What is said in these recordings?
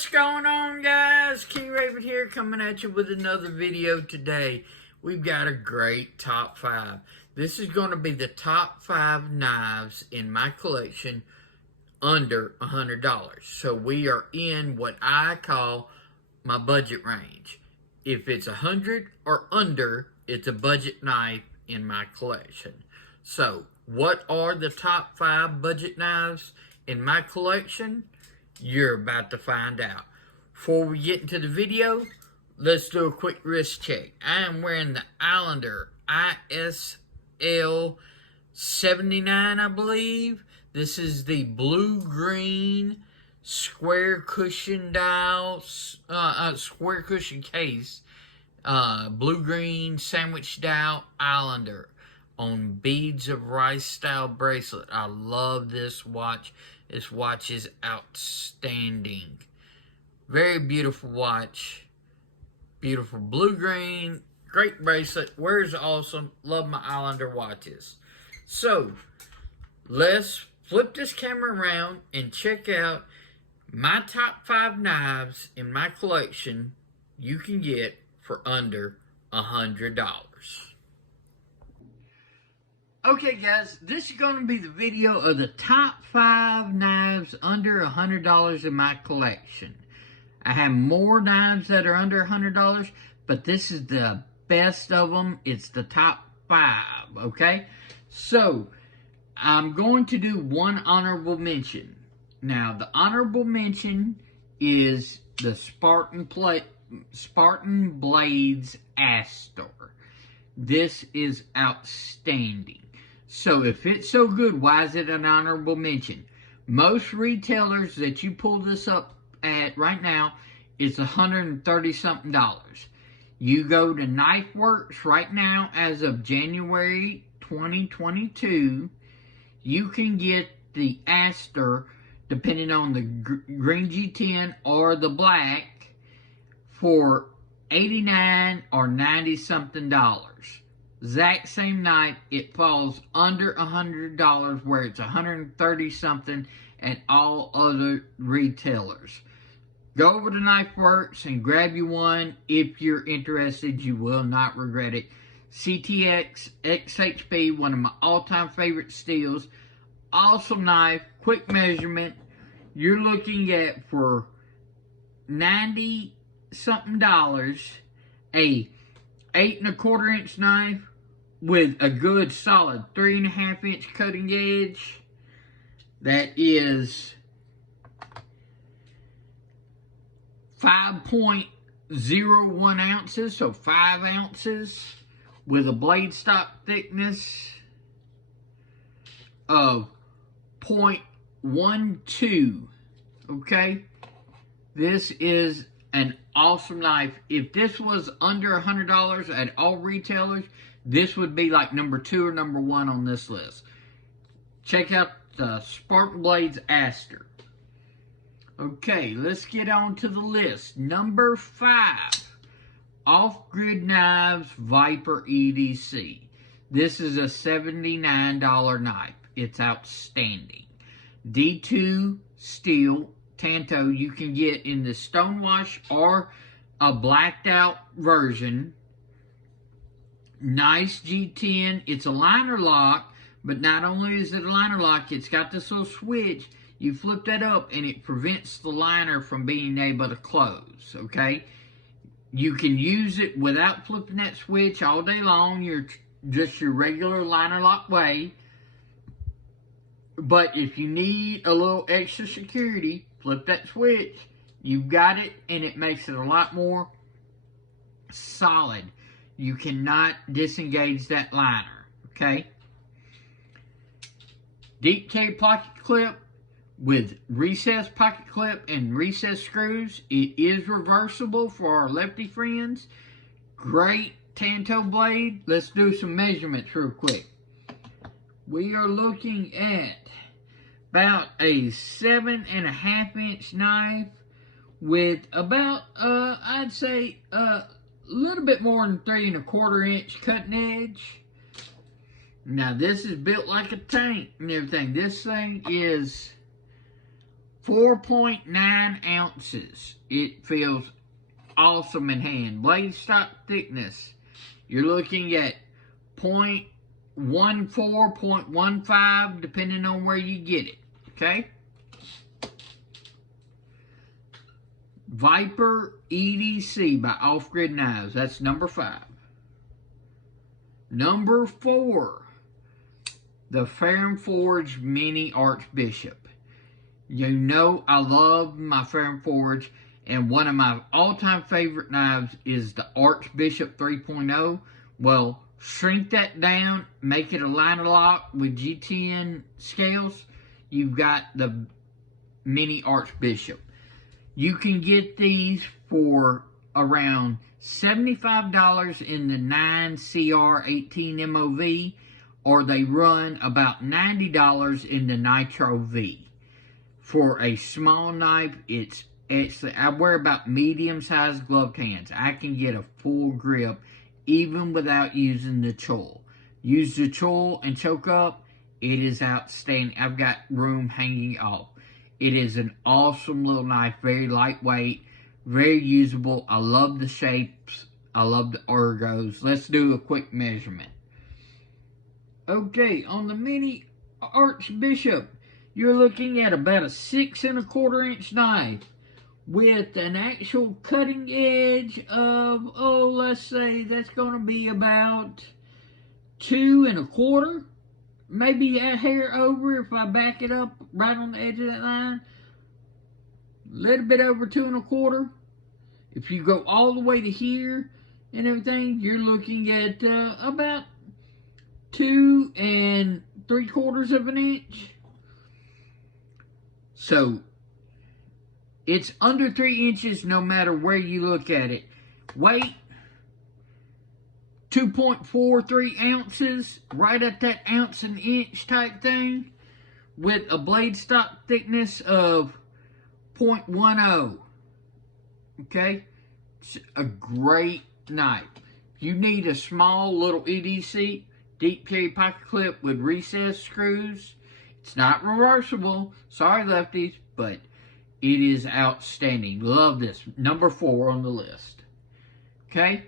What's going on, guys? King Raven here, coming at you with another video today. We've got a great top 5. This is going to be the top 5 knives in my collection under $100. So we are in what I call my budget range. If it's 100 or under, it's a budget knife in my collection. So what are the top 5 budget knives in my collection? You're about to find out. Before we get into the video, let's do a quick wrist check. I am wearing the Islander ISL 79, I believe. This is the blue-green square cushion square cushion case, blue-green sandwich dial Islander on beads of rice style bracelet. I love this watch. This watch is outstanding. Very beautiful watch. Beautiful blue-green. Great bracelet. Wears awesome. Love my Islander watches. So, let's flip this camera around and check out my top 5 knives in my collection you can get for under $100. Okay, guys, this is going to be the video of the top 5 knives under $100 in my collection. I have more knives that are under $100, but this is the best of them. It's the top 5, okay? So, I'm going to do one honorable mention. Now, the honorable mention is the Spartan Blades Astor. This is outstanding. So, if it's so good, why is it an honorable mention? Most retailers that you pull this up at right now, it's $130-something. You go to Knife Works right now, as of January 2022, you can get the Astor, depending on the green G10 or the black, for $89 or $90-something. Exact same knife, it falls under $100, where it's $130-something at all other retailers. Go over to Knife Works and grab you one. If you're interested, you will not regret it. CTX XHP, one of my all-time favorite steels. Awesome knife, quick measurement. You're looking at, for $90-something, a 8 1/4 inch knife with a good solid 3.5 inch cutting edge. That is 5.01 ounces, so 5 ounces, with a blade stock thickness of 0.12. Okay, this is an awesome knife. If this was under $100 at all retailers, this would be like number 2 or number 1 on this list. Check out the Spartan Blades Astor. Okay, let's get on to the list. Number 5, OffGrid Knives Viper EDC. This is a $79 knife. It's outstanding. D2 steel Tanto you can get in the stonewash or a blacked out version. Nice G10. It's a liner lock, but not only is it a liner lock, it's got this little switch. You flip that up and it prevents the liner from being able to close, okay? You can use it without flipping that switch all day long. Just your regular liner lock way. But if you need a little extra security, flip that switch. You've got it, and it makes it a lot more solid. You cannot disengage that liner, okay? Deep K pocket clip with recessed pocket clip and recessed screws. It is reversible for our lefty friends. Great Tanto blade. Let's do some measurements real quick. We are looking at about a 7.5 inch knife with about, I'd say, a little bit more than 3 1/4 inch cutting edge. Now, this is built like a tank and everything. This thing is 4.9 ounces. It feels awesome in hand. Blade stock thickness, you're looking at 0.14, 0.15, depending on where you get it. Okay? Viper EDC by OffGrid Knives. That's number 5. Number 4, the Farmforged Mini Archbishop. You know I love my Farmforged, and one of my all-time favorite knives is the Archbishop 3.0. Well, shrink that down, make it a liner lock with G10 scales. You've got the Mini Archbishop. You can get these for around $75 in the 9CR18 MOV, or they run about $90 in the Nitro V. For a small knife, it's excellent. I wear about medium-sized gloved hands. I can get a full grip even without using the choil. Use the choil and choke up, it is outstanding. I've got room hanging off. It is an awesome little knife, very lightweight, very usable. I love the shapes. I love the ergos. Let's do a quick measurement. Okay, on the Mini Archbishop, you're looking at about a 6 1/4 inch knife with an actual cutting edge of, let's say that's going to be about 2 1/4. Maybe a hair over if I back it up right on the edge of that line. A little bit over 2 1/4. If you go all the way to here and everything, you're looking at about 2 3/4 of an inch. So it's under 3 inches no matter where you look at it. Weight, 2.43 ounces, right at that ounce an inch type thing, with a blade stock thickness of 0.10. Okay? It's a great knife. You need a small little EDC, deep carry pocket clip with recessed screws. It's not reversible. Sorry, lefties, but it is outstanding. Love this. Number 4 on the list. Okay?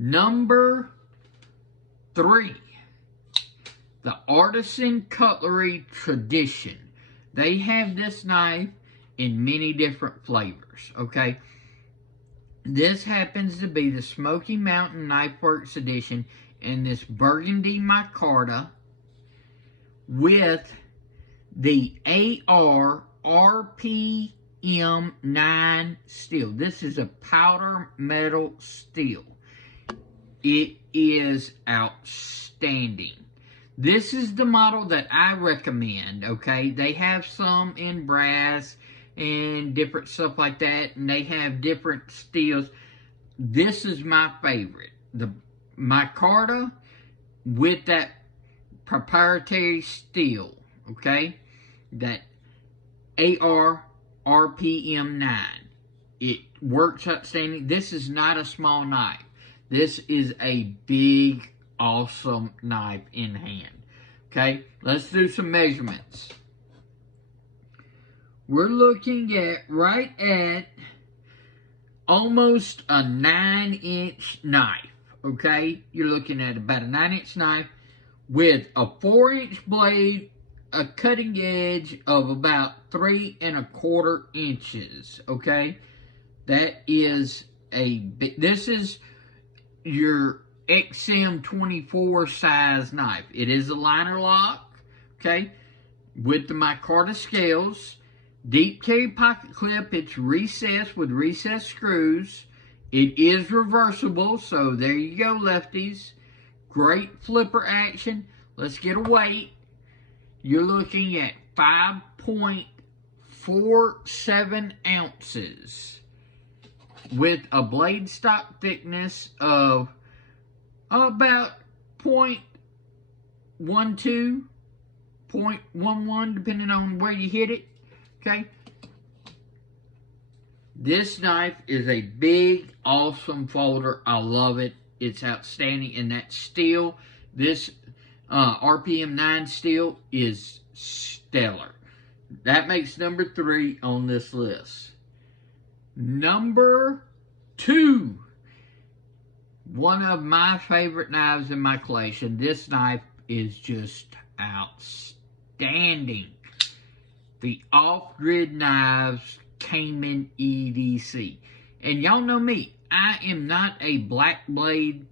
Number 3, the Artisan Cutlery Tradition. They have this knife in many different flavors, okay? This happens to be the Smoky Mountain Knife Works edition in this burgundy micarta with the AR RPM9 steel. This is a powder metal steel. It is outstanding. This is the model that I recommend, okay? They have some in brass and different stuff like that, and they have different steels. This is my favorite. The micarta with that proprietary steel, okay? That AR RPM9. It works outstanding. This is not a small knife. This is a big, awesome knife in hand. Okay, let's do some measurements. We're looking at right at almost a 9-inch knife. Okay, you're looking at about a 9-inch knife with a 4-inch blade, a cutting edge of about 3 1/4 inches. Okay, that is this is your XM24 size knife. It is a liner lock, okay, with the micarta scales. Deep carry pocket clip. It's recessed with recessed screws. It is reversible, so there you go, lefties. Great flipper action. Let's get a weight. You're looking at 5.47 ounces. With a blade stock thickness of about 0.12, 0.11, depending on where you hit it. Okay? This knife is a big, awesome folder. I love it. It's outstanding. And that steel, this RPM9 steel is stellar. that makes number 3 on this list. Number 2, one of my favorite knives in my collection. This knife is just outstanding. The OffGrid knives, Caiman EDC. And y'all know me, I am not a black blade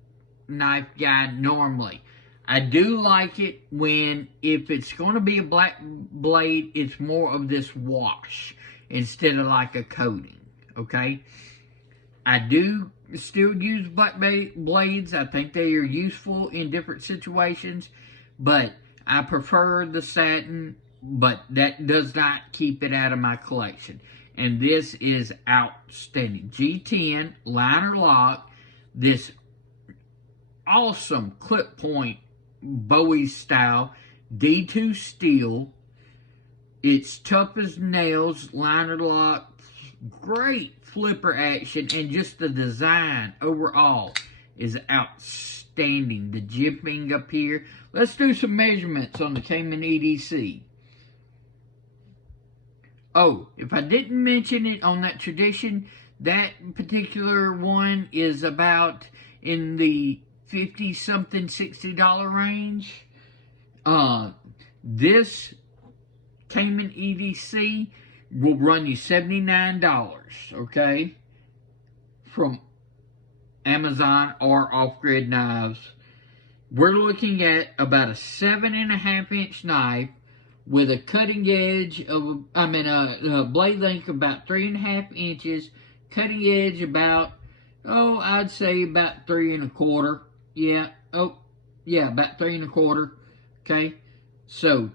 knife guy normally. I do like it when, if it's going to be a black blade, it's more of this wash instead of like a coating, okay? I do still use black blades. I think they are useful in different situations, but I prefer the satin, but that does not keep it out of my collection. And this is outstanding. G10 liner lock, this awesome clip point Bowie style D2 steel. It's tough as nails, liner lock, great flipper action, and just the design overall is outstanding. The jimping up here. Let's do some measurements on the Caiman EDC. Oh, if I didn't mention it on that Tradition, that particular one is about in the $50-something, $60 range. This Caiman EDC will run you $79, okay? From Amazon or OffGrid knives. We're looking at about a 7.5-inch knife with a cutting edge of, a blade length of about 3.5 inches, cutting edge about, I'd say about 3 1/4. Yeah, about 3 1/4. Okay, so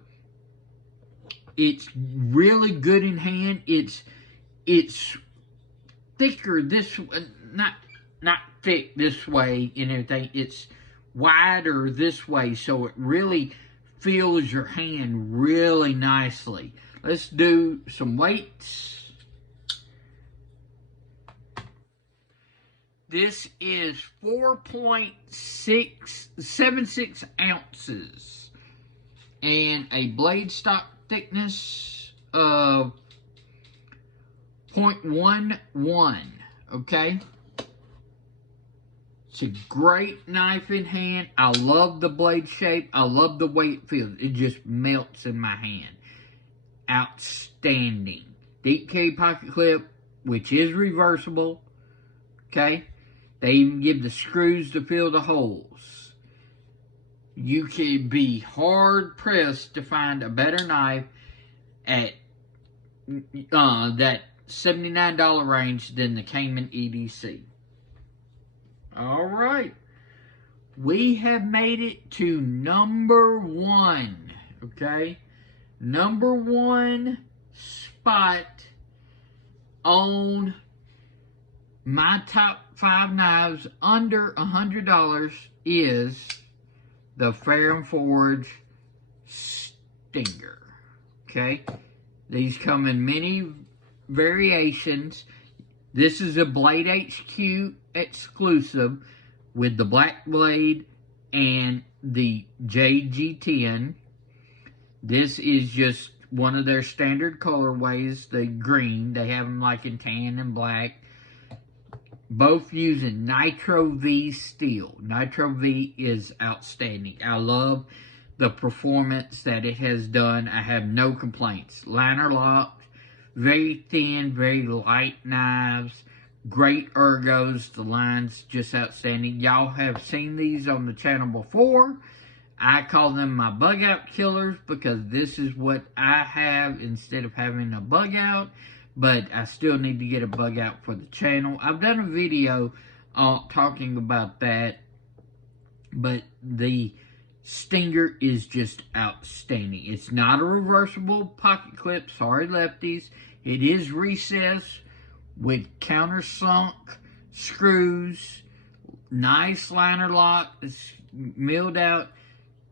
it's really good in hand. It's thicker this, not thick this way and everything. It's wider this way, so it really fills your hand really nicely. Let's do some weights. This is 4.76 ounces and a blade stock thickness of 0.11, okay? It's a great knife in hand. I love the blade shape. I love the way it feels. It just melts in my hand. Outstanding. Deep carry pocket clip, which is reversible. Okay? They even give the screws to fill the holes. You can be hard pressed to find a better knife at that $79 range than the Caiman EDC. All right, we have made it to number 1, okay? Number 1 spot on my top 5 knives under $100 is the Farmforged Stinger, okay? These come in many variations. This is a Blade HQ exclusive with the black blade and the JG10. This is just one of their standard colorways, the green. They have them like in tan and black. Both using Nitro V steel. Nitro V is outstanding. I love the performance that it has done. I have no complaints. Liner locked, very thin, very light knives. Great ergos. The line's just outstanding. Y'all have seen these on the channel before. I call them my bug out killers because this is what I have instead of having a bug out. But I still need to get a bug out for the channel. I've done a video talking about that. But the Stinger is just outstanding. It's not a reversible pocket clip. Sorry, lefties. It is recessed with countersunk screws, nice liner lock, it's milled out,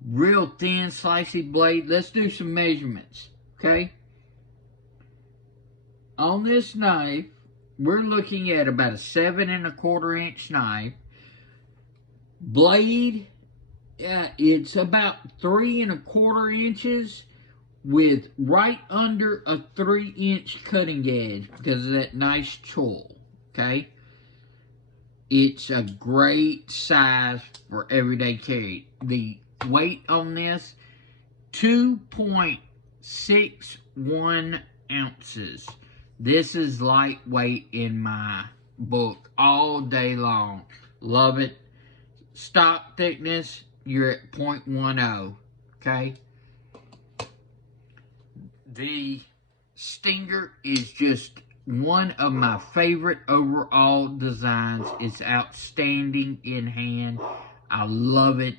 real thin slicey blade. Let's do some measurements, okay? On this knife, we're looking at about a 7 1/4 inch knife. Blade, it's about 3 1/4 inches with right under a 3-inch cutting edge because of that nice choil, okay? It's a great size for everyday carry. The weight on this, 2.61 ounces. This is lightweight in my book all day long. Love it. Stock thickness, you're at 0.10, okay? The Stinger is just one of my favorite overall designs. It's outstanding in hand. I love it.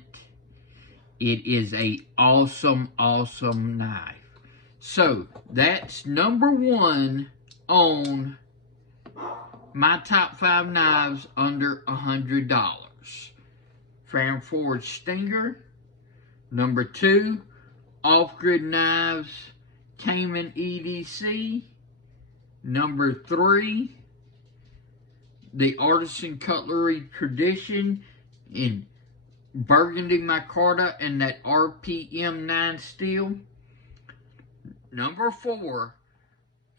It is a awesome, awesome knife. So, that's number 1 on my top 5 knives under $100. Farmforged Stinger. Number 2, OffGrid knives, Caiman EDC. Number 3, the Artisan Cutlery Tradition in burgundy micarta and that RPM 9 steel. Number 4,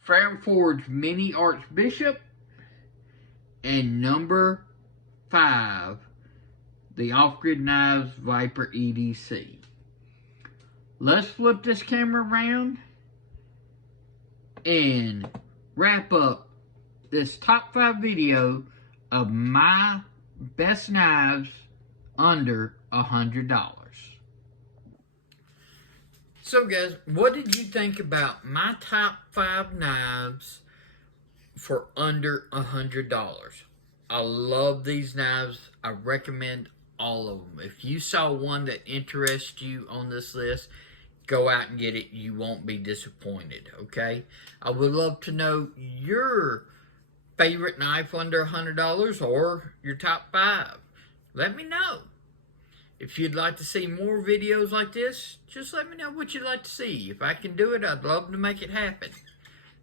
Farmforged Mini Archbishop. And number 5, the OffGrid Knives Viper EDC. Let's flip this camera around and wrap up this top 5 video of my best knives under $100. So guys, what did you think about my top 5 knives for under $100? I love these knives. I recommend all of them. If you saw one that interests you on this list, go out and get it. You won't be disappointed, okay? I would love to know your favorite knife under $100 or your top 5. Let me know. If you'd like to see more videos like this, just let me know what you'd like to see. If I can do it, I'd love to make it happen,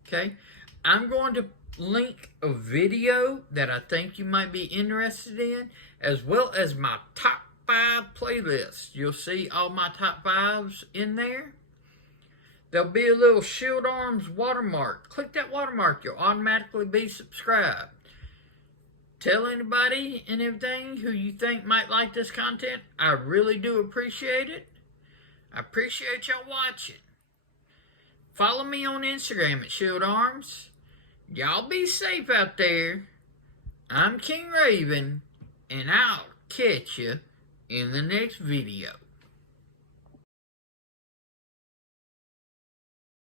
okay? I'm going to link a video that I think you might be interested in, as well as my top 5 playlist. You'll see all my top 5s in there. There'll be a little Shield Arms watermark. Click that watermark. You'll automatically be subscribed. Tell anybody and everything who you think might like this content. I really do appreciate it. I appreciate y'all watching. Follow me on Instagram at Shield Arms. Y'all be safe out there. I'm King Raven, and I'll catch you in the next video.